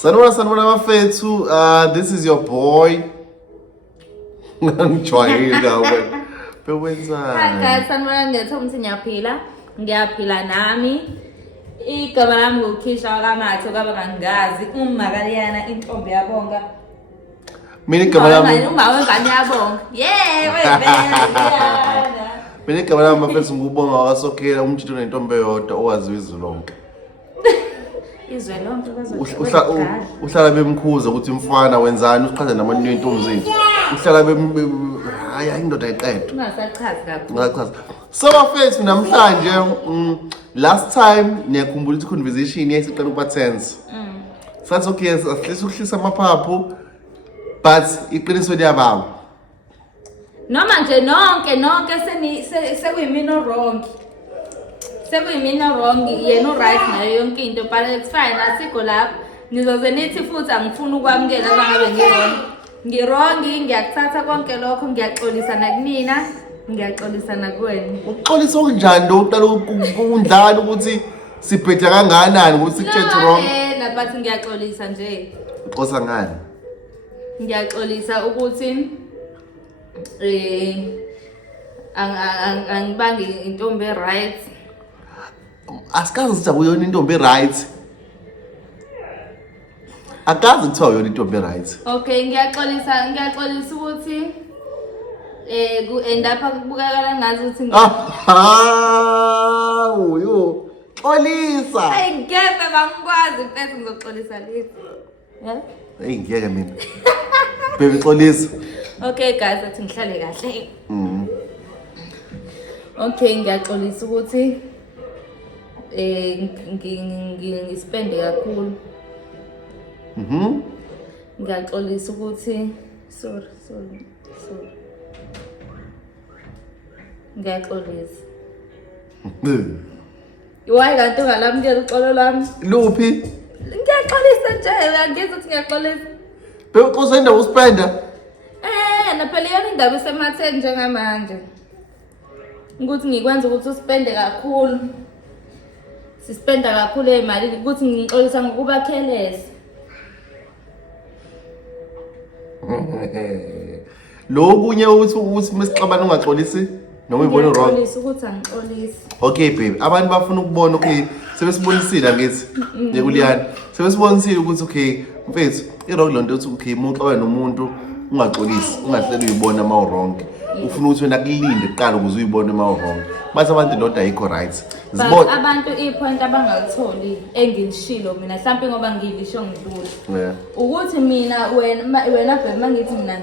Sanibona bafethu, this is your boy. Ngijwayele wena. Bewenzani? Hi guys, sanibona ngethomthi ngiyaphila nami. Igama lami ngukhisha kaMatho kabangazi uMakaliyana intombi yabonga. Mina igama lami uma wengane yabonga. Yeah, wena. Mina igama lami bafethu ngubonga wakasokela umtshito nentombi eyodwa owaziwa izwe lonke. Izwe lonke bazodla. Uhlala bemkhuza ukuthi mfana wenzani usichaze namanini entombini. Uhlala hayi indoda ayiqedwe. Ungasachazi kakhulu. Ngachaza. So bafethu namhlanje last time niyakhumbula ukuthi conversation yayisiqala ukuba tense. Sathi okay asihlise ukuhlisa amaphaphu but iqiniso liyababa. Noma nje nonke sekuyimina wrong. Sekuyimina wrong yena right nayo yonke into but it's fine asikho lapho. Nizoze nithi futhi angifuni ukwamukela bangabe ngirong ngiyakuthatha konke lokho ngiyaxolisa nakumina ngiyaxolisa nakuwena. Uxolisa kanjani ndo uqala ukundlala ukuthi siphethe kangakanani ukuthi sithethe wrong? Na but ngiyaxolisa nje. Uxosa ngani? Ngiyaxolisa ukuthi angibangi intombi right. Asikaze sithi akuyona intombi right. Akazi kuthiwa yona intombi right. Okay, ngiyaxolisa ukuthi endapha kubukakala ngazi ukuthi yo xolisa. Ayingeke bangikwazi mfethu ngizoxolisa lithi. Yeah? Ngiyeke mina. Baby xolisa. Okay guys, athi ngihlale kahle. Okay, ngiyaxolisa ukuthi ngispende kakhulu. Ngiyaxolisa ukuthi sorry. Ngiyaxolisa. Why kanti ungalamukela uxolo lami? Luphi? Ngiyaxolisa nje, angizwe ukuthi ngiyaxolisa. Bewuxosa indawo uspenda? Na phela yona indaba isematheni njengamanje. Ukuthi ngikwenza ukuthi uspende kakhulu. Sispenda kakhulu imali ukuthi ngixolisa ngokuba careless. Lo kunye ukuthi mesixabana ungaxolisi noma uyibona wrong. Ngixolisa ukuthi angixolisi. Okay baby, abantu bafuna ukubona okay sebesibonisile ngithi ngekuliyana. Sebesibonisile ukuthi okay mfethu irong lonto uthi okay muxoxa nomuntu ungaxolisi, ungahleli uyibona ma wrong. Ufuna ukuthi wena kulinde kuqala ukuze uyibone ma wrong. Base abantu lot ayikho right. Zibona abantu ipoint abangalitholi engilishilo mina mhlawumbe ngoba ngilisho ngidlule. Yeah. Ukuthi mina wena babe mangithi mina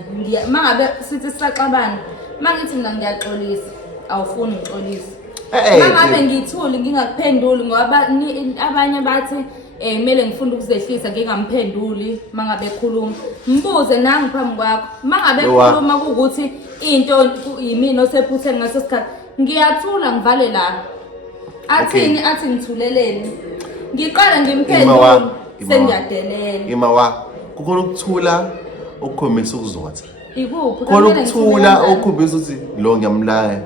mangabe sithi sisaxabana mangithi mina ngiyaxolisa awufuni ngixolisa. Mangabe ngithuli ngingakuphenduli ngoba abanye bathi kumele ngifunda ukuzehlisa ngingamphenduli mangabe ekhuluma. Mbuze nangi phambi kwakho. Mangabe ekhuluma ukuthi into yimina osephuthe ngaso sikhathi ngiyathula ngivale la. Athini athi ngithuleleni. Ngiqala ngimphendule sengiyadelela. Imawa kukhona ukuthula okukhombisa ukuzotha. Ikuphi? Khona ukuthula okukhombisa ukuthi lo ngiyamlaya.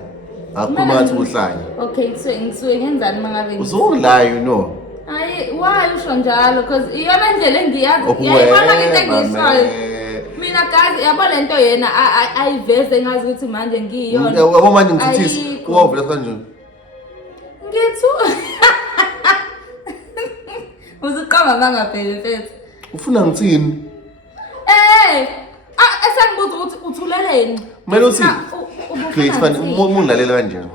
Akukhuluma ngathi uhlanya. Okay, ngisuke ngenzani mangabe uzolaya you know. Hayi why usho njalo because iyona ndlela engiyazi yayibona into engishoyo. Mina kazi yabo lento yena ayiveze ngazi ukuthi manje ngiyona. Yabo manje ngithithisa uwavula kanjani? Ngithu. Uziqamba mangabheke mfethu. Ufuna ngithini? Esangibuza ukuthi uthuleleni. Kumele uthi please fan ungalalela kanjani.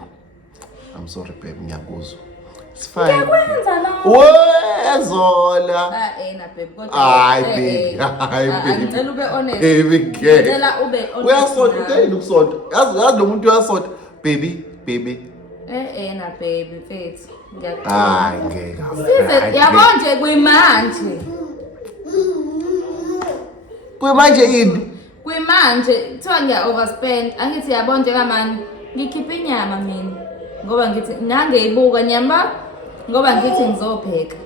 I'm sorry babe ngiyakuzwa. It's fine. Ngiyakwenza la. Wezola. Na babe kodwa. Hayi babe. Ngicela ube honest. Baby girl. Ngicela ube honest. Uyasonta uthini ukusonta? Yazi lo muntu uyasonta. Baby. Na baby mfethu. Hayi ngeke. Size yabo nje kuyimanje. Kuyimanje yini? Kuyimanje kuthiwa ngiya overspend. Angithi yabo nje kamani ngikhipha inyama mina. Ngoba ngithi nangeyibuka nyamba ngoba ngithi ngizopheka.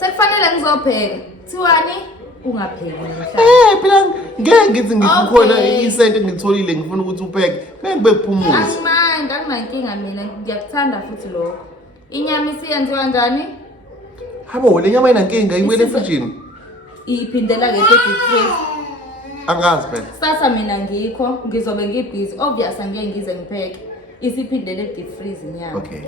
Sekufanele ngizopheka. Thiwani ungapheki namhlanje. Phela ngeke ngithi ngikhona isente ngitholile ngifuna ukuthi upheke. Ngibe kuphumuza. Angimankinga mina ngiyakuthanda futhi lokho. Inyama isiyenziwa kanjani? Habo le nyama inankinga iwele efrijini. Iphindela ke deep freeze. Angazi phela. Sasa mina ngikho ngizobe ngibusy obvious angeke ngize ngipheke. Isiphindele deep freeze inyama. Okay.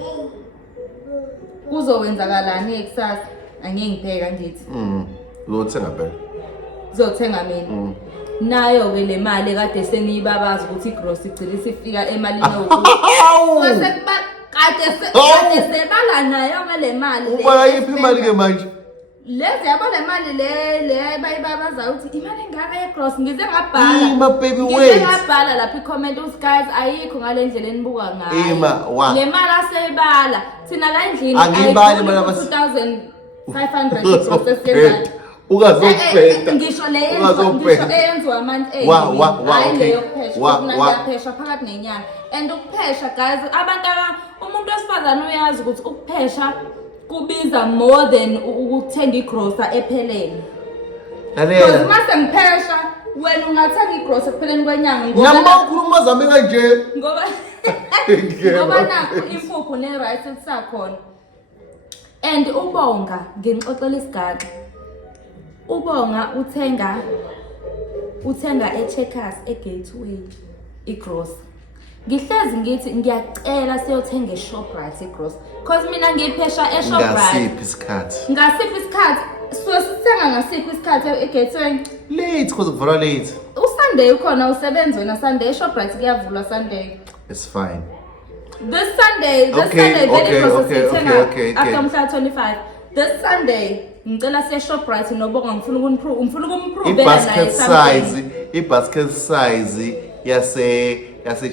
Kuzowenzakalani ekusasa? Angeke ngipheka ngithi. Uzothenga phela. Uzothenga mina. Nayo ke le mali kade seniyibabaza ukuthi igross igcina isifika emalini yokuthi. Bese kuba kade sebala nayo ke le mali le. Uba yiphi imali ke manje? Lezi yabo le mali le bayibabaza ukuthi imali engaka yegross ngize ngabhala. Ima baby wait. Ngize ngabhala lapha i-comment uthi guys ayikho ngale ndlela enibuka ngayo. Ima wa. Le mali aseyibala. Thina la endlini ayibali imali abas 2500 igross esiyenzayo. Ungazophetha. Ngisho leyenziwa amount 8. Hayi leyo kuphesha phakathi nenyanga. And ukuphesha guys abantu umuntu wesifazane uyazi ukuthi ukuphesha kubiza more than ukuthenga igrocer ephelele. Because mase ngiphesha wena ungathenga igrocer ephelele kwenyanga ngoba noma ukhuluma zami kanje. Ngoba nakho impuphu ne-rice lisakhona. And ubonga ngixoxela isigaxa. Ubonga uthenga eCheckers eGateway igrocer. Ngihlezi ngithi ngiyacela siyothenga eShoprite igrocer because mina ngiphesha eShoprite. Ngasiphi isikhathi? Sithenga ngasiphi isikhathi eGateway? Late because of late. uSunday ukhona usebenza wena Sunday eShoprite kuyavulwa Sunday. It's fine. This Sunday very processing after mhla 25. This Sunday ngicela siye Shoprite nobonga ngifuna ukumprove i-basket size yase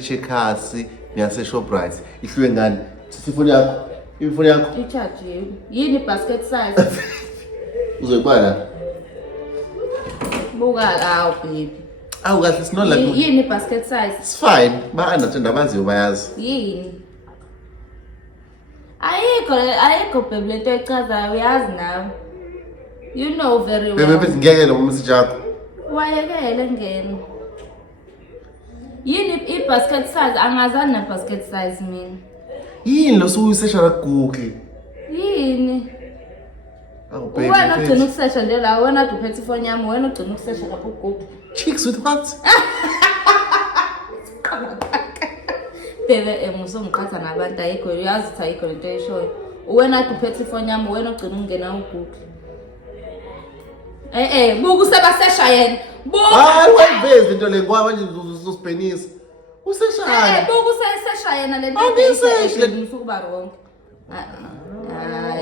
Checkers yase Shoprite ihluke ngani ifoni yakho i-charge yini basket size uzoyibala buka baby kahle sinola yini basket size it's fine ba-understand abaziyo bayazi yini ayikho baby lento echazayo uyazi nawe you know very well bebe ngeke lo message yakho wayekele ngene yini i-basket size angazani na basket size mina yini lo suyisesha la Google yini wena ugcina ukusesha nje la wena uphethe ifoni yami wena ugcina ukusesha lapho kuGoogle chicks with what bebe musomqhatha nabantu ayikho uyazi ukuthi ayikho lento eyishoyo wena uphethe ifoni yami wena ugcina ungena uGoogle buka usebasesha yena buka wayivezi into le ngoba manje uzosibhenisa usesha buka usesesha yena le nto ngifuna ukuba wrong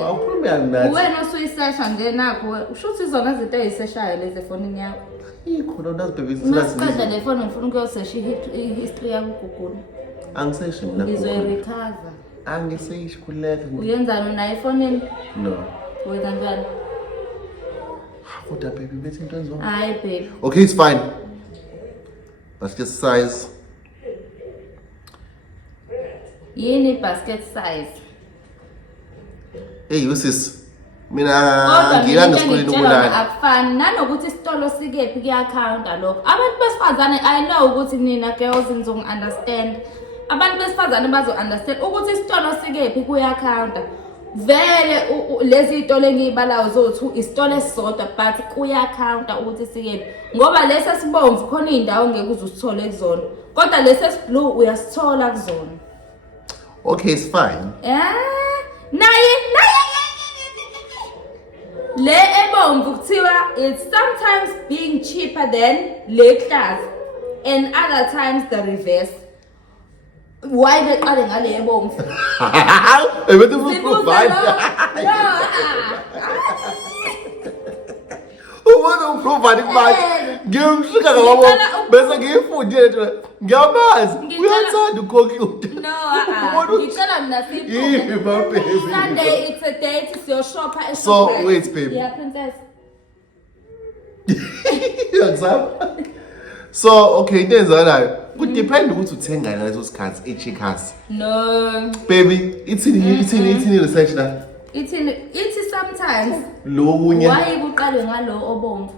awukhulumi nathi wena usuyisesha nje nakho usho ukuthi izona izinto eziseshayo lezi efonini yakho ikhona nazibhebisi nasiqeda le phone ngifuna ukuyosesha i-history yakho kuGoogle angiseshi mina ngizoyirecover angiseshi kuleka uyenzani na efonini no wena njani kodwa baby bethi into enziwa hayi baby okay it's fine basket size yini basket size hey usis mina ngilanga esikoleni ukulala akufani nanokuthi isitolo sikephi kuyakhawunta lokho abantu besifazane I know ukuthi nina girls nizongi-understand abantu besifazane bazo-understand ukuthi isitolo sikephi kuyakhawunta vele lezi itolo engiyibalayo zothu isitolo esisodwa but kuyakhawunta ukuthi sikephi ngoba lesi esibomvu khona iy'ndawo ngeke uze usithole kuzona kodwa lesi esiblue uyasithola kuzona okay it's fine naye le ebomvu kuthiwa it's sometimes being cheaper than le hlaza and other times the reverse why beqale ngale ebomvu ebethe provide ubona uprovide imali ngiyomshika ngabo bese ngiyifundile nje ngiyamazi uyathanda ukhokhude ngicela mina baby Sunday it's a date siyoshopha so wait baby yeah princess so okay into enzakalayo kudepend ukuthi uthenga ngaleso sikhathi eCheckers no baby ithini research la ithi sometimes lo kunye why kuqalwe ngalo obomvu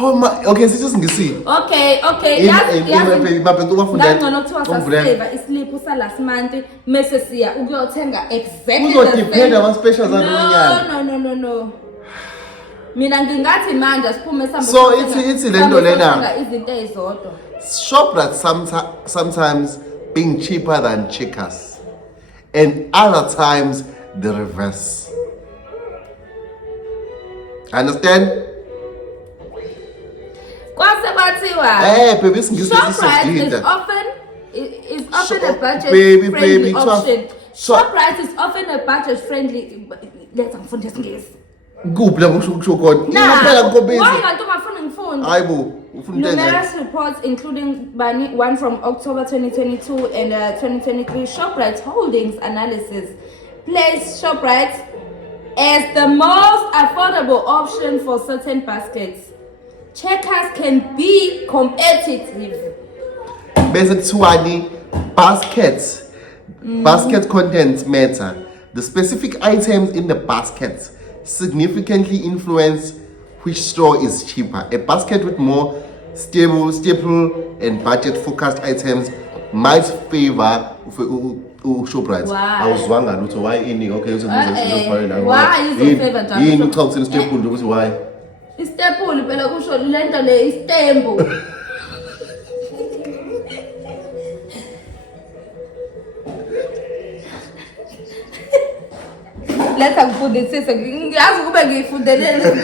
How am I? Okay, sithi singisi. Okay. Ngangcono kuthiwa saseva isliphu sa-last month mese siya ukuyothenga exactly Uzodependa ama-specials alonyaka. No. Mina ngingathi manje siphume sambe. So ithi lento lena. Izinto ezodwa. Shoprite sometimes being cheaper than Checkers, and other times the reverse. Understand? Kwase bathiwa. Baby, Shoprite is often a budget baby, friendly option. So- Shoprite is often a budget friendly. Let's ngifundise ngesi. Kuphi la kusho khona? Nah, Phela ngikobisi. why kanti ungafuni ngifunde? Hayibo, ufuna into Numerous reports, including one from October 2022 and 2023 Shoprite Holdings analysis, place Shoprite as the most affordable option for certain baskets. Checkers can be competitive. Bese kuthiwani basket contents matter. The specific items in the basket significantly influence which store is cheaper. A basket with more staple and budget-focused items might favor Shoprite. Why? Awuzwanga lutho why ini? Okay, Why is it favor njalo? Yini uchaphile staple nje ukuthi why? Istepuli phela kusho lento le istembu. Letha ngifundisise ngiyazi kube ngiyifundelele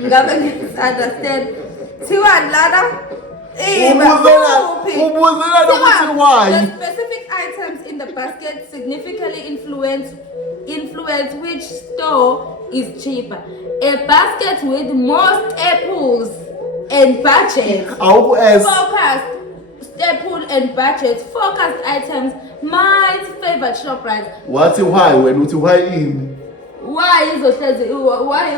ngabe ngi-understand. Thiwa lana Ubuzela nokuthi why? The specific items in the basket significantly influence which store is cheaper. A basket with more staples and budget focused items might favor Shoprite. Wathi why wena uthi why ini? Why izohlezi why?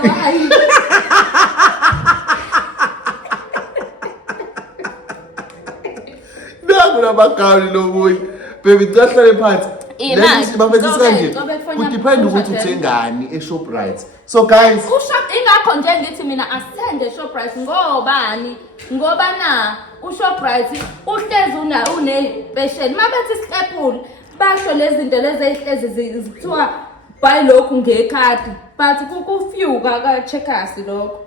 Nakunamagawuli lokuyi. Baby kuyahlale phansi. Kudepend ukuthi uthengani eShoprite. So guys, ingakho nje ngithi mina asithenge eShoprite ngoba na uShoprite uhlezi une-passion. Mabethi staple basho lezi zinto lezi ezihlezi zithiwa buy lokhu ngekhadi but kufyuka ka-Checkers lokho.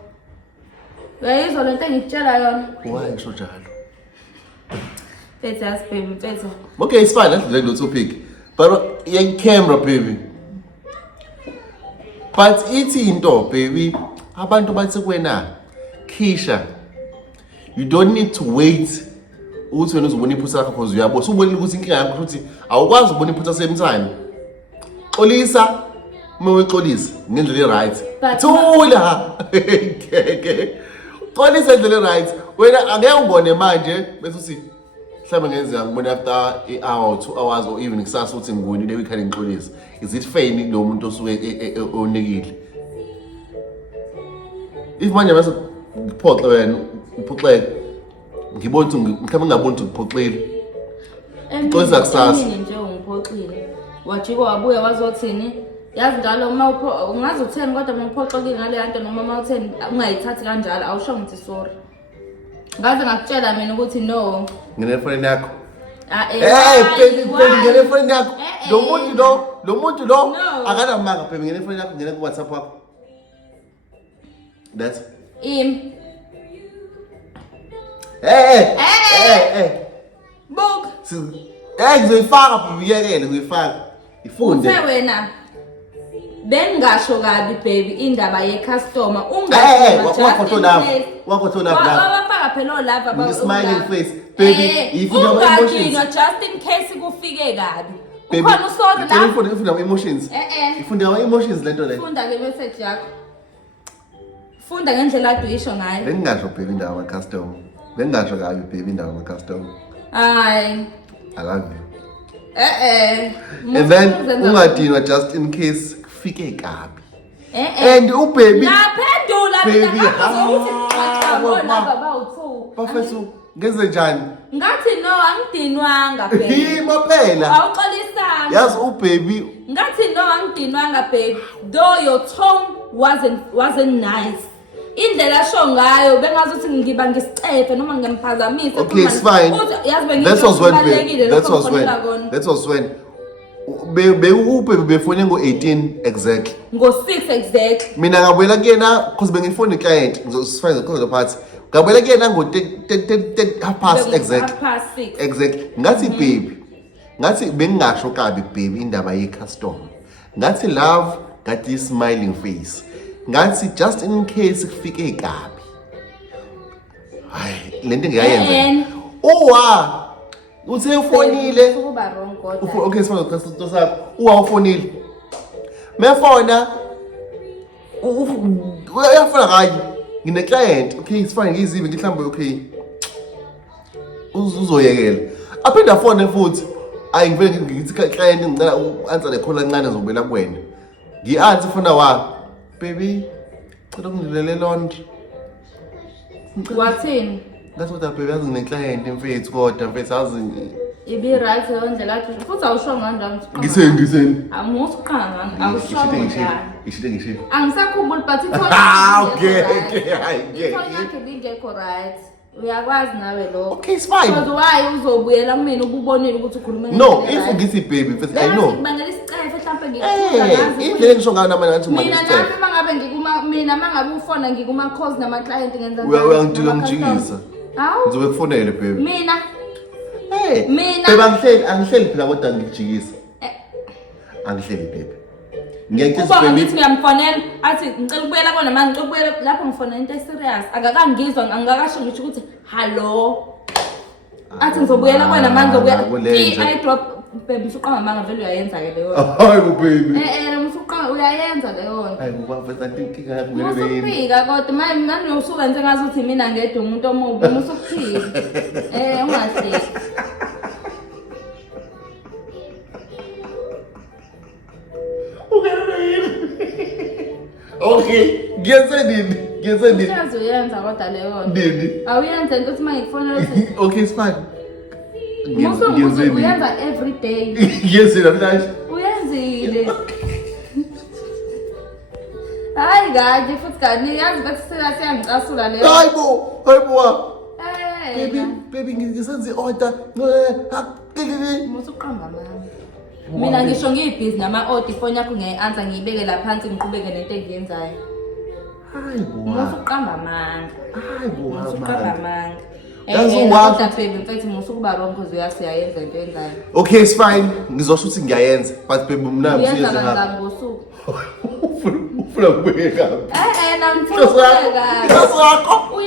Uyayizwa lento engikutshela yona? why ngisho njalo? Mfethu yazi baby mfethu. Okay, it's fine. Let's do the topic. But camera baby. But ithi into baby, abantu bathi kuwena Keisha, you don't need to wait ukuthi wena uzobona iphutha lakho because uyabo usubonile ukuthi inkinga yakho ukuthi awukwazi ukubona iphutha same time. Xolisa uma wexolisa ngendlela right. Thula. Xolisa ngendlela right. Wena angeke ubone manje bese uthi mhlawumbe ngenzeka ngibona after i-hour or 2 hours or even kusasa uthi ngibonile weekend ngixolisa. Is it fair lo muntu osuke onekile? If manje bese ngiphoxe wena uphoxeke ngibona ukuthi mhlawumbe ngingaboni ukuthi ngiphoxile. Xolisa kusasa. Nje ungiphoxile. Wajika wabuya wazothini? Yazi njalo uma ungaze utheni kodwa mangiphoxekile ngale yanto noma uma utheni ungayithathi kanjalo awusho ngithi sorry. Ngaze ngakutshela mina ukuthi no. Ngine friend yakho. Baby, ngine friend yakho. Lo muntu lo akanamanga baby ngine friend yakho ngine ku WhatsApp wakho. That's him. Book. Ngizoyifaka baby yekele ngiyifaka. Ifunde. Uthe wena bengasho kabi baby indaba ye-customer wakho lapha wafaka phela lava smiling face baby ifuna emotions just in case kufike kabi ukhona usolo la ifuna emotions ifuna emotions lento le funda ke message yakho funda ngendlela aduyisho ngayo bengasho baby indaba ama-customer bengasho kabi baby indaba ama-customer hayi I love you and then ungadinwa just in case fike kabi and ubaby naphendula baby bawu bafethu ngenze njani ngathi no angidinwanga baby maphela awuxolisanga yazi ubaby ngathi no angidinwanga baby though your tone wasn't nice indlela asho ngayo bengazuthi ngiba ngisicefe noma ngemphazamise. Okay, it's fine. That was when befone ngo-18 exactly. Ngo-6 exactly. Mina ngabuyela kuyena cause bengifone i-client ngizosifane cause phansi. Ngabuyela kuyena ngo-6 exactly. Exactly. Ngathi baby. Ngathi bengingasho kabi baby indaba ye-custom. Ngathi love, ngathi smiling face. Ngathi just in case kufike kabi. Hayi, lento ngiyayenza. Uthe ufonile. Kuba wrong kodwa. Okay, sifana nokuqhaso sakho. Ufonile. Mefona. Uyafuna kanye. Ngine client. Okay, it's fine. Ngizibe ngihlambe okay. Uzoyekela. Aphinda phone futhi. Ayi ngivele ngithi client ngicela u-answer le call kancane ngizobela kuwena. Ngi-answer funa wa. Baby, cela ungilele laundry. Wathini? That's what baby yazi ngine-client mfethu kodwa mfethu yazi ibi right leyo ndlela yakho futhi awusho ngandani ngiseni amusiqanga awusho ngishilo angisakhumbuli but okay yakhe bingekho right uyakwazi nawe lo okay it's fine because why uzobuyela kumina ububonile ukuthi ukhuluma no if ngithi baby first I know ngibangela isicefe mhlawumbe ngikukhuluma indlela ngisho ngayo namanje ngathi mina nami mangabe mina mangabe ufona ngikuma calls nama client ngenza uyangidila ngijikisa ngizobe kufonele baby mina baby angihleli phela kodwa ngikujikisa angihleli baby ngiyakuzwa ngithi ngiyamfonela athi ngicela ukubuyela kona manje ngicela ukubuyela lapho ngifona into serious akakangizwa angakasho ngisho ukuthi hello athi ngizobuyela kona manje ngizobuyela I drop baby usuqanga manga vele uyayenza ke leyo hayi baby usuqanga uyayenza leyo hayi ngoba I think ngakubuyela usufika kodwa manje usuka nje ngazuthi mina ngedwa umuntu omubi usukuphila ungahleki okay ngiyenza uyenza kodwa leyo nini awuyenza into ukuthi mangikufonela ukuthi okay it's fine uyenza every day ngiyenzile namhlanje uyenzile hayi kahle futhi kanti yazi bathi siyangicasula leyo hayibo baby ngisenze order musuqamba mama mina ngisho ngiyibhizi nama-order ifoni yakho ngiyayi-answer ngiyibeke la phansi ngiqhubeke nento engiyenzayo musuqamba amanga musuqamba amanga kodwa baby mfethu musukuba wrong because uyasiyayenza into enzayo okay it's fine ngizosho ukuthi ngiyayenza but baby mna uyenza kangaki ngosuku ufuna kubeka namfuna sakho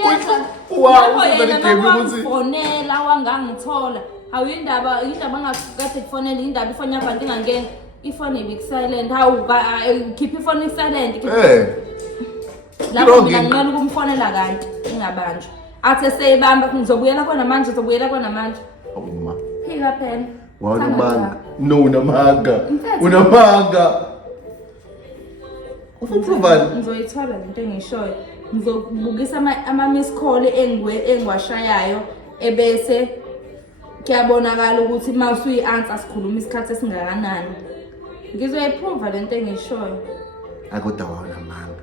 fonela wangangithola awuyindaba ngakade kufonela indaba ifoni yakho andingangena ifoni ibiku-silent hawu khipha ifoni i-silent lapho mina nginqela ukumfonela kanti ingabanjwa athi eseyibamba ngizobuyela kona manje phika phela unamanga ufuprovani ngizoyithola lento engiyishoyo ngizobukisa ama-miss call engiwashayayo ebese kuyabonakala ukuthi uma usuyi-answer sikhuluma isikhathi esingakanani ngizoyiprova lento engiyishoyo akodwa wawunamanga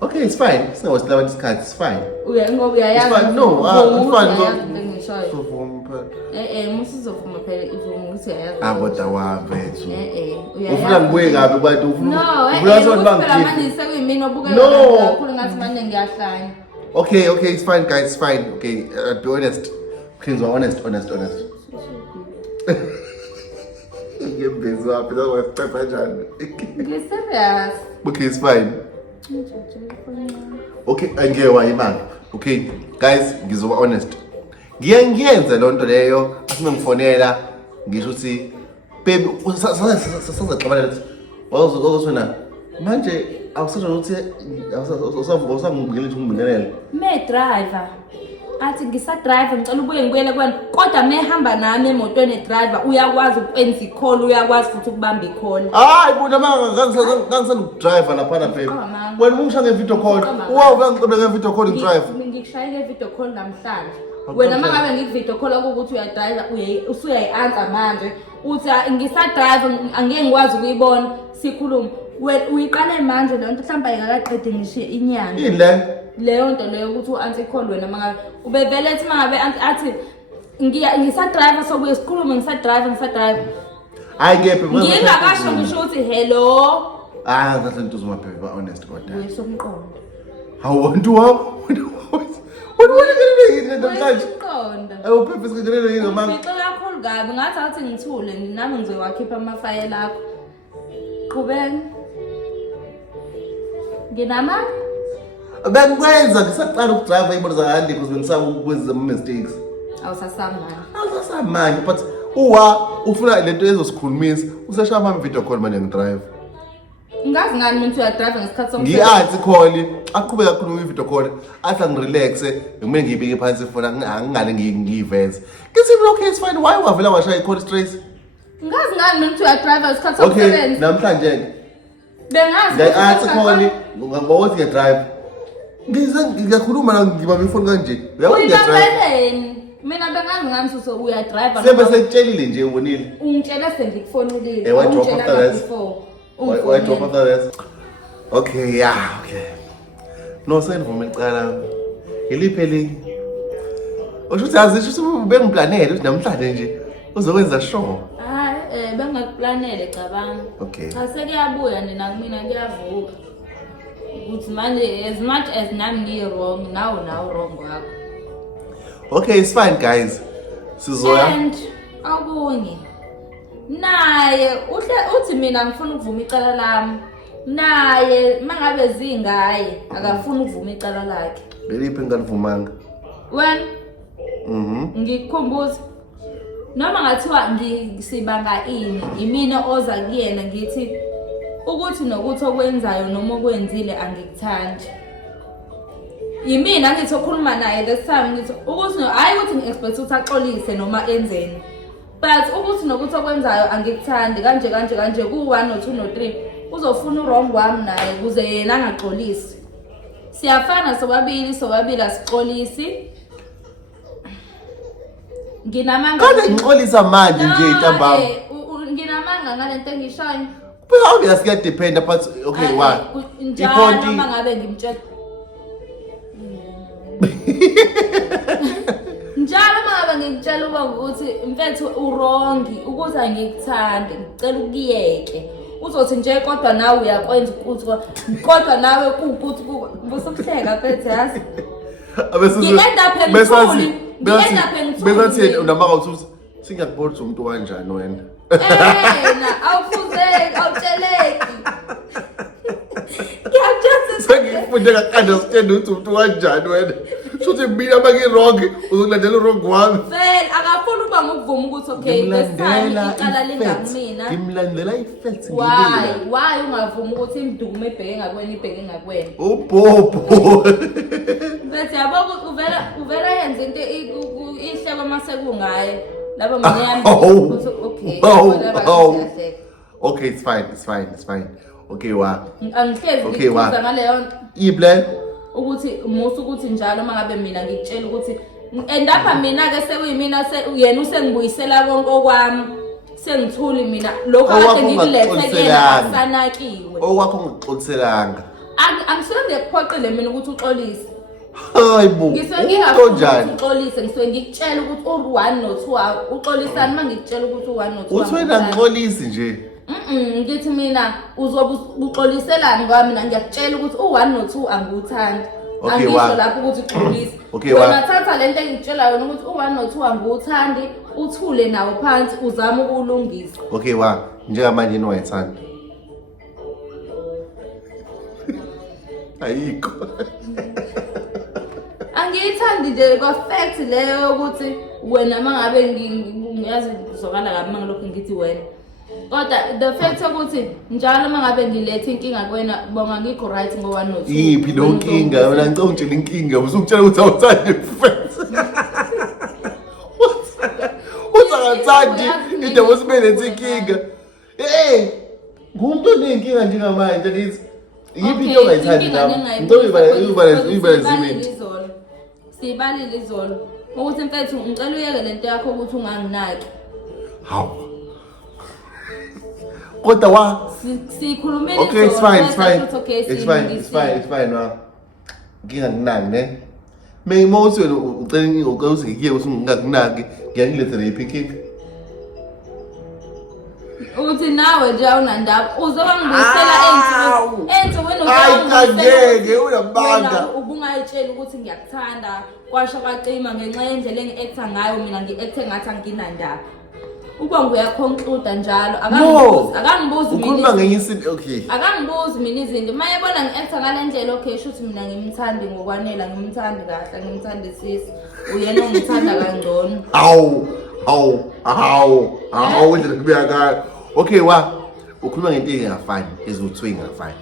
okay it's fine singawasilaba isikhathi it's fine ngoba uyayazi musizovuma phela ivuma ukuthi uyayazi akodwa wabethu ufuna ngibuye kabi bantu ufuna manje sekuyimini obukekakhulu ngathi manje ngiyahlanya okay it's fine guys it's fine okay be honest please honest ngiyembezi waphi zakwacepa njani ngiserious okay it's fine okay angewa imanga okay guys ngizoba honest ngiyenza lo nto leyo asime ngifonela ngisho ukuthi baby sasaxabana lethi wazosona manje awusasho ukuthi awusangibingelela ungibingelela me driver athi ngisa-drive ngicela ubuye ngibuyele kwena kodwa mehamba nami emotweni driver uyakwazi ukwenza i-call uyakwazi futhi ukubamba i-call hayi bona ngangisanukudriver laphana baby wena ungisha nge-video call uyangicebe nge-video call ngidrive ngikushaye nge-video call namhlanje wena uma ngabe ngikuvideo call akuwukuthi uyadrive usuyayi-answer manje uthi ngisa-drive angeke ngikwazi ukuyibona sikhuluma uyiqale manje le nto mhlawumbe ayikaqedi ngisho inyanga. Yini le? Leyo nto leyo ukuthi u-anti call wena mangabe ubevele ethi mangabe athi ngisa-driver sokuye sikhulume ngisa-driver. Hayi kephi ngingakasho ngisho ukuthi hello. Kahle nto uzomaphepha honest kodwa. Uyesomqondo. Awubantu wakho. Wena yini namhlanje? Uyesomqondo. Awuphephe isiqindelelo yini mama? Ngixola kakhulu kabi ngathi athi ngithule nami ngizowakhipha amafayela akho. Qhubeka. Nginama? Bengikwenza ngisaqala ukudrive imoto zakade because bengisaba ukwenza ama mistakes. Awusasamanje. But ufuna lento ezosikhulumisa useshaya ama video call manje ngidrive. Ngazi ngani umuntu uyadrive ngesikhathi somsebenzi. Ngiyathi call aqhubeka kakhulu video call athi ngirelaxe kumele ngiyibike phansi ifona ngingale ngiyiveze. Ngithi okay it's fine why wavela washaya call straight. Ngazi ngani umuntu uyadrive ngesikhathi somsebenzi. Okay namhlanje ke. Bengazi athi call ngoba ngiyadrive. Ngiyakhuluma ngibamba ifoni kanje. Uyabona ngiyadrive. Mina bengazi ngani so uyadrive. Sebe sekutshelile nje ubonile. Ungitshela sengikufonelile. Why drop after this? Why drop Ungitshela after this? Okay, yeah, okay. No sendivuma icala. Ngilipheli. Ushuthi azisho bengiplanele ukuthi namhlanje nje uzokwenza show. Hayi, bengakuplanele cabanga. Okay. Cha sekuyabuya nina kumina kuyavuka. Ukuthi manje as much as nami ngi-wrong nawo wrong wakho. Okay, it's fine guys. Sizoya. And okunye naye uthi mina ngifuna ukuvuma icala lami. Naye mangabe zingaye akafuna ukuvuma icala lakhe. Beliphi ngalivumanga? Wena ngikukhumbuza noma ngathiwa ngisibanga ini imina oza kuyena ngithi ukuthi nokuthi okwenzayo noma okwenzile angikuthandi. Yimina ngithi okhuluma naye this time ngithi ukuthi hayi ukuthi ngiexpect ukuthi axolise noma enzeni. But ukuthi nokuthi okwenzayo angikuthandi kanje ku1 no 2 no 3 uzofuna wrong wami naye ukuze yena angaxolisi. Siyafana sobabili asixolisi. Nginamanga Kade ngixolisa manje nje ntambama. Nginamanga ngalento engishayo. Obviously kuya depend but okay why? Njalo noma ngabe ngimtshela. Njalo ngabe ngikutshela uba ukuthi mfethu urongi ukuthi angikuthandi ngicela ukuyeke. Uzothi nje kodwa nawe uyakwenza ukuthi kodwa nawe ukuthi busokuhleka mfethu yazi. Besathi unamaka uthi singakubona umuntu kanjani wena. Awufuzeki awutsheleki. Sengifunde ka-understand ukuthi umuntu kanjani wena. Shothi mina mangirong uzokulandela urong wami. Vele akafuna uba ngokuvuma ukuthi okay this time icala lingakumina. Ngimlandela i-facts ngibili. Why ungavuma ukuthi imdumo ebheke ngakwena ibheke ngakwena? Ubhobho. Bethi yabo uvela yenza into ihleko mase kungaye. Laba mina yami ukuthi okay. Okay, it's fine. Okay, wa. Angihlezi ngikuza ngaleyo nto. Iplan ukuthi musu ukuthi njalo mangabe mina ngikutshela ukuthi endapha mina ke sekuyimina yena usengibuyisela konke okwami sengithuli mina lokho akade ngikulethelele asanakiwe. Okwakho ngixoliselanga. Angisuke ngiyaphoqile mina ukuthi uxolise. Hayibo. Ngisuke uxolise ngisuke ngikutshela ukuthi u1 no 2 uxolisana mangikutshela ukuthi u1 no 2. Uthi wena ngixolisi nje. Ngithi mina uzobe uxoliselani ngoba mina ngiyakutshela ukuthi u1 no 2 angikuthandi. Angisho lapho ukuthi uxolise. Wena thatha lento engikutshela yona ukuthi u1 no 2 angikuthandi, uthule nawo phansi uzama ukulungisa. Okay wa, njengamanje niwayithanda. Ayikho. Angiyithandi nje kwa fact leyo ukuthi wena mangabe ngiyazi uzokala kabi mangilokho ngithi wena. Kodwa the fact ukuthi njalo mangabe ngilethe inkinga kuwena bonga ngikho right ngo1 no 2. Yiphi lo nkinga wena ngicela ungitshela inkinga uzungitshela ukuthi awuthandi friends. Uthandi into wosibelethe inkinga. Ngumuntu onenkinga njengamanje lithi yiphi into ongayithandi lapho. Ngicela uyibalezimini. Sibalile izolo ukuthi mfethu ngicela uyeke lento yakho ukuthi unganginaki. Hawu. kodwa wa sikhulumile okay it's fine it's fine wa ngingakunaki ne mawuthi wena ucela ucela usikiye usungakunaki ngiyangilethela ipicking uthi nawe nje awunandaba uzobangibuyisela ensukwini ayikangeke unabanga ubungayitshela ukuthi ngiyakuthanda kwasho kwaqima ngenxa yendlela engi-acta ngayo mina ngi-acte ngathi anginandaba uba nguyaconcluda njalo akangibuzi ukhuluma ngenye izinto okay akangibuzi mina izinto uma yebona ngi-acta ngale ndlela okay shuthi mina ngimthandi ngokwanela ngimthandi kahle ngimthandisisi uyena ongithanda kangcono hawu indlela kubeka ngayo okay wa ukhuluma ngento engafani ezuthiwe ingafani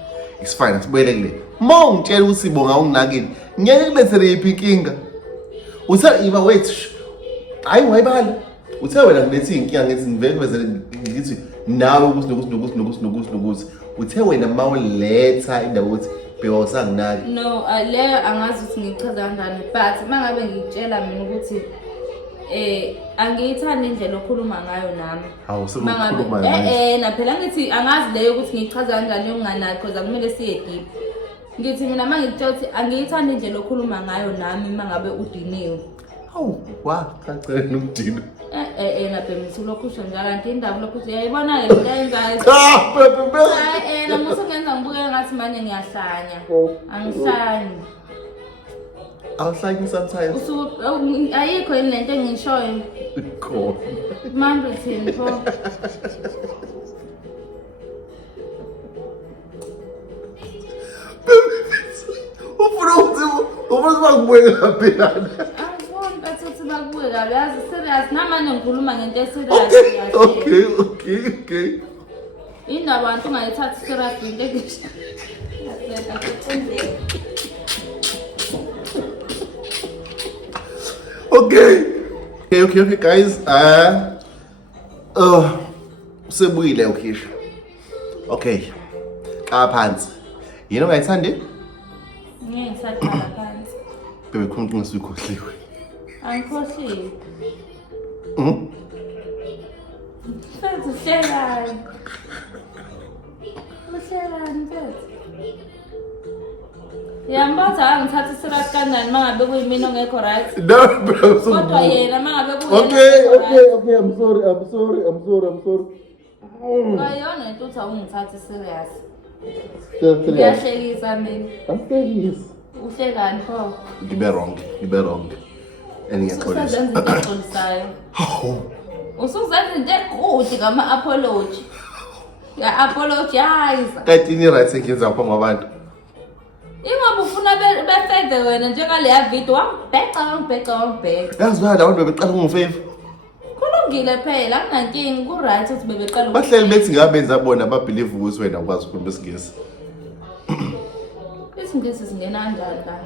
it's fine asibuyele kule uma ungitshela ukuthi bonga unginakile ngeke kulethele yiphi inkinga uthe iba wait hayi wayibala uthe wena ngilethi inkinga ngithi ngiveze ngithi nawe nokuthi uthe wena mawuletha indawo ukuthi bheka usanginaki no leyo angazi ukuthi ngichaza kanjani but mangabe ngitshela mina ukuthi angiyithandi indlela okhuluma ngayo nami hawu sokukhuluma ngayo naphela ngithi angazi leyo ukuthi ngichaza kanjani unganaki because akumele siye deep ngithi mina mangitshela ukuthi angiyithandi indlela okhuluma ngayo nami mangabe udiniwe hawu wa chacela nokudina nabhemisa ulokhusho njalo kanti indaba ulokhusho yayibona-ke into ayenzayo namusa kuyenza ngibukeke ngathi manje ngiyahlanya angihlanyi awuhlaki sometimes ayikho yini lento engishoyo khona manje uthini pho ufuna ukuthi bakubuyela philana angifuni bethuthi bakubuye kabi yazi serious namanje ngikhuluma ngento okay indaba abantu ungayithathi serious into engisho Okay, guys. Sebuyile ukhisha. Okay. Kaphansi. Yini ungayithandi? Ngeke ngisahlala phansi. Bebe khona ungasikhohliwe. Angikhohliwe. Mfethu hlelani. Uhlelani mfethu. Yambaza angithatha serious kanjani mangabe kuyimina ongekho right? No, bro. Kodwa yena mangabe kuyena. Okay. I'm sorry. Ayona into uthi awungithathi serious. Serious. Ngiyashekisa mina. Serious. Uhlekani pho? Ngibe wrong. Engiyaxolisa. Usenza into exolisayo. Usuzenza into eqhudi ngama-apology. Ya-apologize. Kanti ini right sengiyenza phambi kwabantu. Ingoba ufuna befede wena njengaleya video wangibheca. Yazi bani abantu bebeqala ungufave. Kulungile phela akunankinga ku-right ukuthi bebeqala Bahleli bethi ngabenza bona babelieve ukuthi wena ukwazi ukukhuluma isiNgisi. isiNgisi singena kanjani la?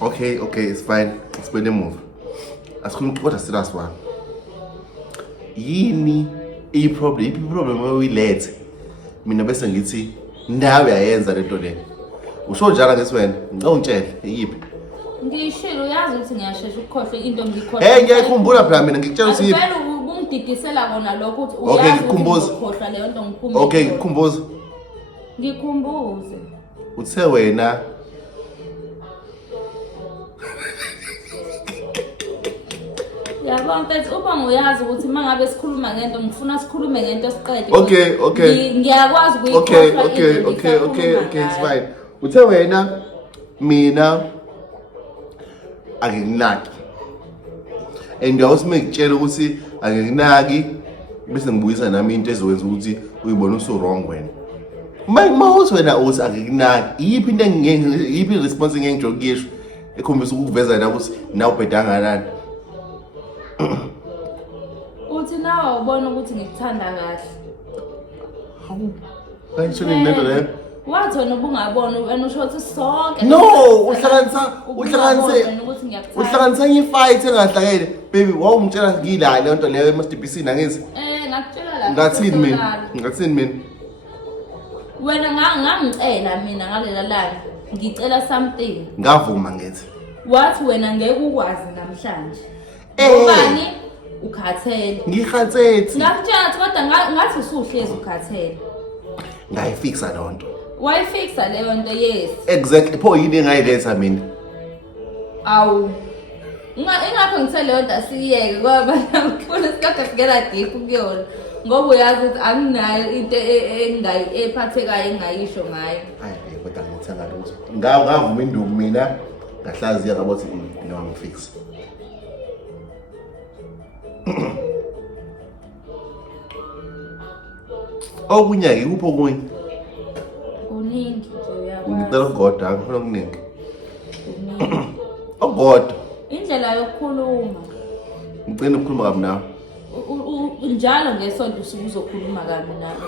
Okay, it's fine. Sibuyele emuva. Asikhuluma kodwa serious one. Yini i-problem oyilethe? Mina bese ngithi ndawe yayenza lento le. Usho njalo ngithi wena ngicongitshele yiphi? Ngishilo uyazi ukuthi ngiyashesha ukukhohlwa into ngikhohlwa. Ngiyakhumbula phela mina ngikutshela ukuthi yiphi. Vele ungididisela kona lokho ukuthi Okay, uyazi ngikhumbuza. ukuthi ngikhohlwa leyo nto ngiphume. Okay, ngikhumbuza. Ngikhumbuze. Uthe wena Yabona mfethu uba nguyazi ukuthi mangabe sikhuluma ngento ngifuna sikhulume ngento siqede. Okay. Ngiyakwazi ukuyikhohlwa Okay, it's fine. Uthe wena mina angikunaki. And ngiyawuthi ngikutshela ukuthi angikunaki bese ngibuyisa nami into ezokwenza ukuthi uyibone uso wrong wena. Mawuthi wena uthi angikunaki. Yiphi into yiphi response engengijokisho ekhombisa ukuveza la ukuthi nawe ubhedanga nani. Uthi nawe ubona ukuthi ngikuthanda kahle. Hawu. Ayishona into leyo. Wathona ubungabona wena usho ukuthi sonke. No, uhlanganisa ifight engahlakene. Baby, wawungitshela ngila le nto leyo eMastBC nangithi. Ngakutshela la. Ngathini mina? Wena ngangicela mina ngalela lana. Ngicela something. Ngavuma ngithi. Wathi wena ngeke ukwazi namhlanje. Ngobani? ukhathele. Ngikhathethi. Ngakutshela kodwa ngathi usuhlezi ukhathele. Ngayifixa lonto. Wayifixa leyo nto yes. Exactly. Pho yini engayiletha mina? Awu. Ingakho ngithe leyo nto asiyeke ngoba ngifuna isikhathi sigena deep kuyona. Ngoba uyazi ukuthi anginayo into ephathekayo engayisho ngayo. Hayi kodwa ngithanga lutho. Ngavuma induku mina ngahlaziya ngabothi no ngifix. Okunye kupho okunye. Kuningi nje uyakwazi. Ngicela ukugoda ngifuna okuningi. Ogodo. Indlela yokukhuluma. Ngicela ukukhuluma kabi nawe. Njalo ngesonto usuke uzokhuluma kabi ngalo.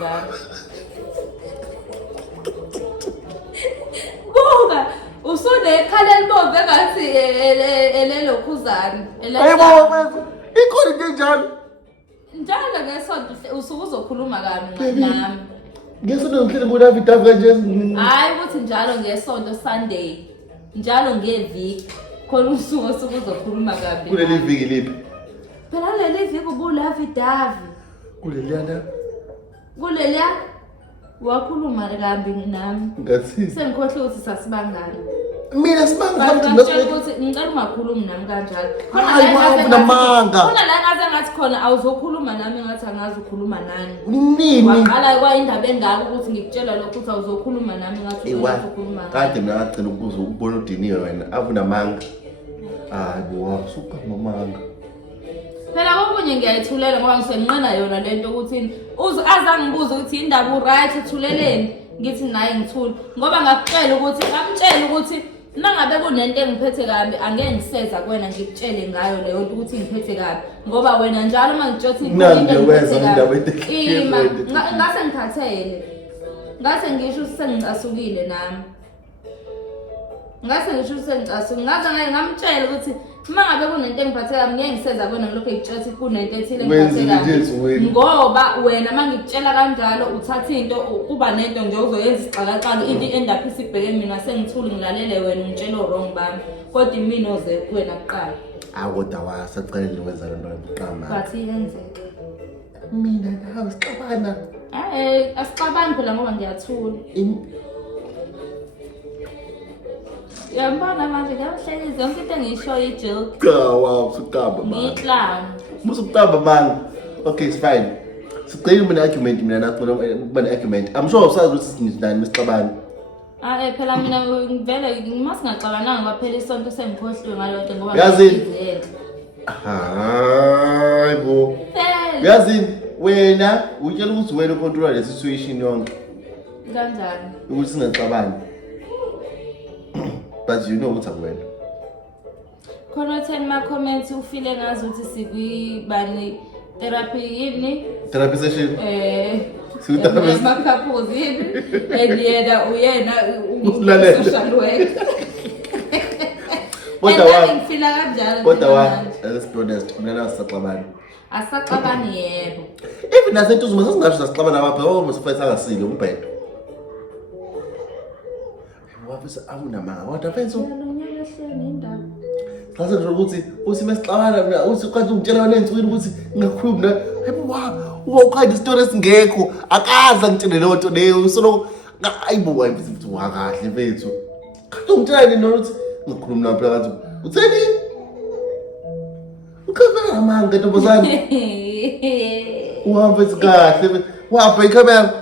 Buka usonekhala elibomvu engathi elelokhuzana. Hayibo mfethu. Ikhona into enjalo. Njalo ngesonto usuke uzokhuluma kabi nami. Ngesonto ngihlele ngona vidava kanje. Hayi ukuthi njalo ngesonto Sunday. Njalo ngeviki. Khona usuku osuke uzokhuluma kabi. Kuleli viki liphi? Phela leli viki ubulavi davi. Kuleliyana. Kuleliya wakhuluma kabi nami. Ngathi. Sengikhohle ukuthi sasibangani. Mina sibangani ngicela ukuthi ngicela ungakhulumi nami kanjalo. Hayi namanga. Khona la ngaze ngathi khona awuzokhuluma nami ngathi angazi ukhuluma nani. Nini? Waqala kwayindaba engaka ukuthi ngikutshela lokho ukuthi awuzokhuluma nami ngathi uzokhuluma nami. Kade mina ngagcina ukuze ukubona udiniwe wena. Avunamanga. Hayi wasuka mamanga. Phela kokunye ngiyayithulela ngoba ngisenqena yona lento ukuthi azangibuza ukuthi indaba uright ithuleleni ngithi naye ngithule ngoba ngakutshela ukuthi ngamtshela ukuthi mangabe kunento engiphethe kabi angeke ngiseza kuwena ngikutshele ngayo leyo nto ukuthi ngiphethe kabi ngoba wena njalo mangitshothi into engiphethe kabi ngase ngikhathele ngase ngisho sengicasukile nami ngase ngisho sengicasukile ngaze ngamtshela ukuthi mangabe kunento engiphathe kabi ngeke ngiseza kuwena ngilokho ngitshothi kunento ethile engiphathe kabi ngoba wena mangikutshela kanjalo uthatha into kuba nento nje uzoyenza isixakaxalo into endaphi sibheke mina sengithule ngilalele wena ungitshela wrong bami kodwa imini oze kuwena kuqala kodwa wasacela ukwenza lento emqama bathi yenzeke mina nawe sixabana asixabani phela ngoba ngiyathula yambona manje ngiyahlekisa yonke into engiyishoyo ijoke usukaba ngiclown musukutaba man. Okay, it's fine. Sicela uma argument mina nakhona kuba argument. I'm sure usazi ukuthi sinjani mesixabana. Phela mina ngivele ngimasingaxabananga ngaphela isonto sengikhohliwe ngalonto ngoba yazini. Hayibo. Yazini wena utshela ukuthi wena ucontrola le situation yonke. Kanjani? Ukuthi singaxabani. But you know what I'm wearing. Khona 10 ma comments ufile ngazi ukuthi sikubani therapy yini? Therapy session. Sikuthatha couples yini? Uyena social worker. Ngifila kanjalo. Kodwa let's be honest, mina nasaxabana. Asaxabani yebo. Even nasentuzuma sesingasho saxabana lapha ngoba sifayisa ngasile umbhedo. Wafisa awunamanga wathi afenso Ngiyalehleni indaba Kase ngisho ukuthi usimesixabana mina uthi kwathi ungitshela wena ensukwini ukuthi ngingakhulumi na hayibo uqhayida story esingekho akaza ngitshele lo nto leyo solo hayibo wayimfisa wakahle mfethu kathi ungitshela nini ukuthi ngikhulumi nawe phela kathi utheni ukhamba amanga ntombazane uhamba isikahle wapha ikamera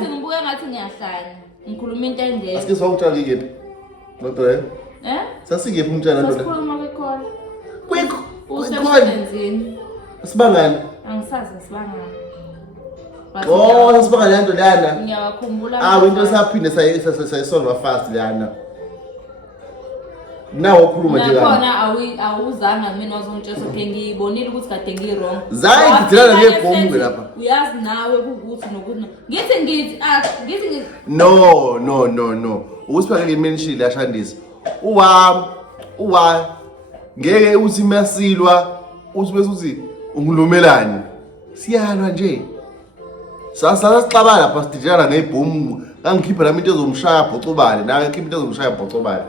ngibuke ngathi ngiyahlanya ngikhuluma into engekho asike sawutshela ngikephi nodre sasikephi umtshela ndoda sikhuluma kwekhona kwikho usebenzini sibangani angisazi sibangani sibangani lento lana ngiyawakhumbula into saphinde sayisolva fast lana nawo ukhuluma nje nakhona awuzanga mina wazongitshela ukuthi ngiyibonile ukuthi kade ngiyirong zayi ngidilana ngebhomu lapha uyazi nawe ukuthi nokuthi ngithi no usipha ke mention yashandisa uwa ngeke uthi masilwa uthi bese uthi ungulumelani siyalwa nje sasala sixabana lapha sidijana ngebhomu angikhipha lami into ezomshaya bhocobane nawe khipha into ezomshaya bhocobane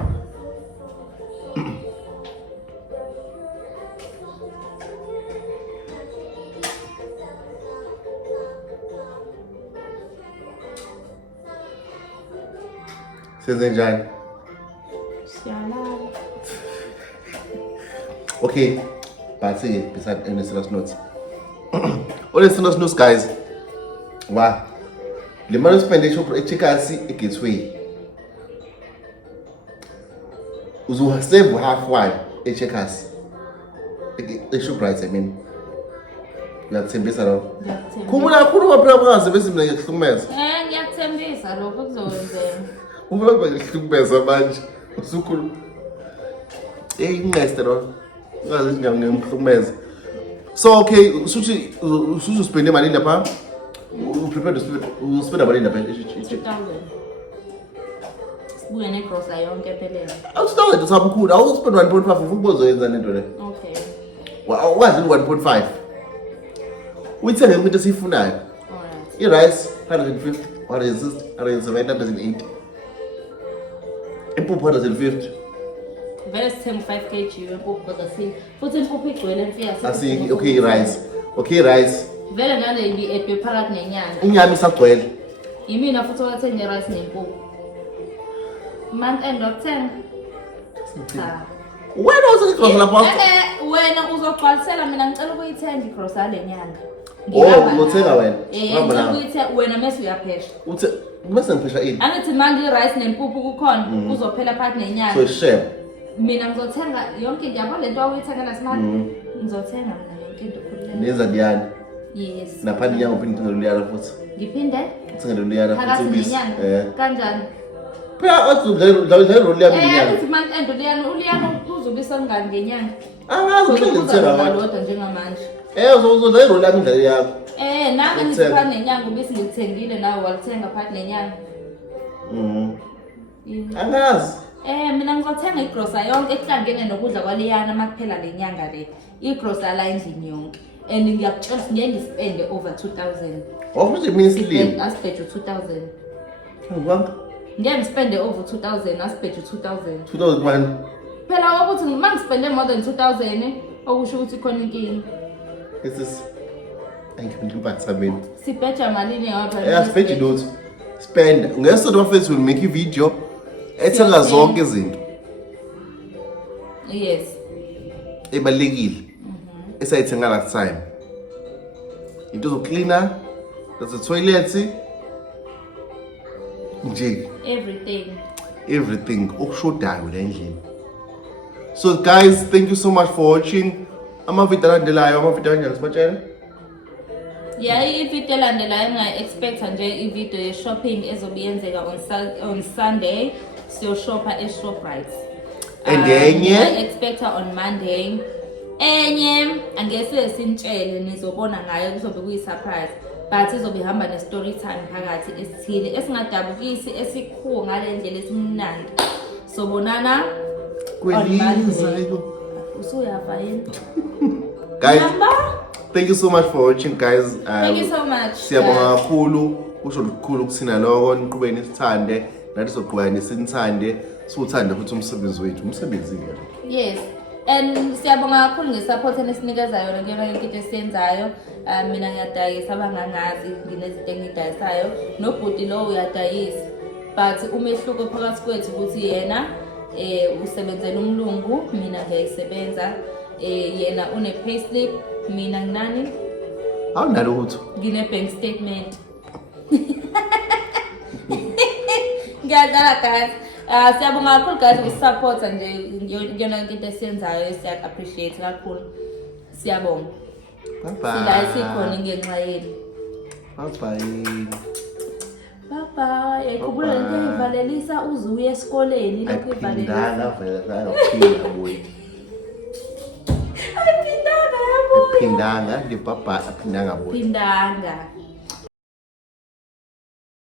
Senze njani? Siyalala. Okay, but see, beside any serious notes. All the serious notes, guys. Wow. The money spend the Checkers gateway. Uzu save half one a Checkers. The show price, I mean. Ngiyakuthembisa lo. Khumula kakhulu kwaphela manje bese mina ngiyakuhlukumeza. Ngiyakuthembisa lokho kuzokwenzeka. Uma ngihlukumeza manje usukhulu. Ingeste lo. Ngazi ngiyamhlukumeza. So okay, usuthi spend imali lapha. Prepare to spend imali lapha. 2000. Sibuye negrocery yonke phelele. Awusitawuthi usamkhulu, awuspend 1.5 ufukubozo yenza lento le. Okay. Wazi 1.5. Uyithenge into esiyifunayo. Alright. I-rice 150, 160, 170, 180. Impuphu 150. Vele sithenga 5 kg wempuphu kodwa futhi impuphu igcwele mfika. Okay, rice. Okay, rice. Vele nale ngi-edwe phakathi nenyanga. Inyama isagcwele. Yimina futhi owathenga rice nempuphu. Month end wakuthenga. Cha. Wena uzokugrosa lapha. Wena uzogcwalisela mina ngicela ukuyithenga igrocery lenyanga. Uzothenga wena. Ngicela ukuyithenga wena mase uyaphesha. Uthi bese ngiphesha ini? Angithi manje i-rice nempuphu kukhona kuzophela phakathi nenyanga. So share. Mina ngizothenga yonke into yabo lento awuyithenga nasimanje. Ngizothenga mina yonke into khulile. Neza diyana. Yes. Naphani inyanga uphinde uthenge loliyana futhi. Ngiphinde? Uthenge loliyana futhi ubisi. Kanjani? Phela udlala loliyana ngenyanga. Angithi month end uliyana uzubisa ngani ngenyanga? Angazi uhlele uthenga manje. Lodwa njengamanje. Uzodlala loliyana indlela yakho. Nami ngisiphana nenyanga ubisi ngikuthengile nawe walithenga phakathi nenyanga. Angazi. Mina ngizothenga igrocery yonke ekuhlangene nokudla kwaleyana makuphela lenyanga le. Igrocery la endlini yonke. And ngiyakutshela ngeke ngispende over 2000. Wafuthi mina silimi. Asibheje 2000. Ngwangu. Ngeke ngispende over 2000, asibheje 2000. 2000 man. Phela ukuthi mangispende more than 2000 okusho ukuthi khona inkingi. This angiphinda sabeni. Sibheja malini ngapha. Sibheje lutho. Spend. Ngesonto bafethu will make a video ethenga zonke izinto. Yes. Ebalekile. Esayithenga last time. Into zocleaner, that's the toilet. Nje. Everything. Okushodayo le ndlini. So guys, thank you so much for watching. Amavideo alandelayo, amavideo anjani sibatshela? Yeah, ivideo elandelayo engayi-expecta nje ivideo ye-shopping ezobiyenzeka on Sunday. Siyoshopha e-Shoprite. And enye expecta on Monday. Enye angeke sinitshele nizobona ngayo kuzobe kuyi-surprise. But izobe ihamba ne-story time phakathi esithile esingadabukisi esikhulu ngale ndlela esimnandi. Sobonana kwelizayo. Usuyava yini? Guys, thank you so much for watching, guys. Thank you so much. Siyabonga kakhulu, kusho lukhulu kusina lokho niqhubeni sithande, nathi soqhubeka nisinithande, siuthande futhi umsebenzi wethu, umsebenzi ke. Yes. And siyabonga kakhulu ngesupport enisinikeza yona kuyona yonke into esiyenzayo. Mina ngiyadayisa abangangazi nginezinto engidayisayo nobhuti lo uyadayisa. But umehluko phakathi kwethu ukuthi yena usebenzela umlungu, mina ngiyayisebenza. Yena une payslip, mina nginani? Awunalo utho. Ngine bank statement. Ngiyadala guys. Siyabonga kakhulu guys ukusupport nje yona into esiyenzayo siya appreciate kakhulu. Siyabonga. Bye bye. Sila isikhona ngenxa yenu. Bye bye. Bye bye. Ikhumbula lento evalelisa uzuye esikoleni lokho ivalelisa. Phindanga vela ngaphinda boy. Phindanga yabo. Phindanga ndi papa phindanga boy. Phindanga.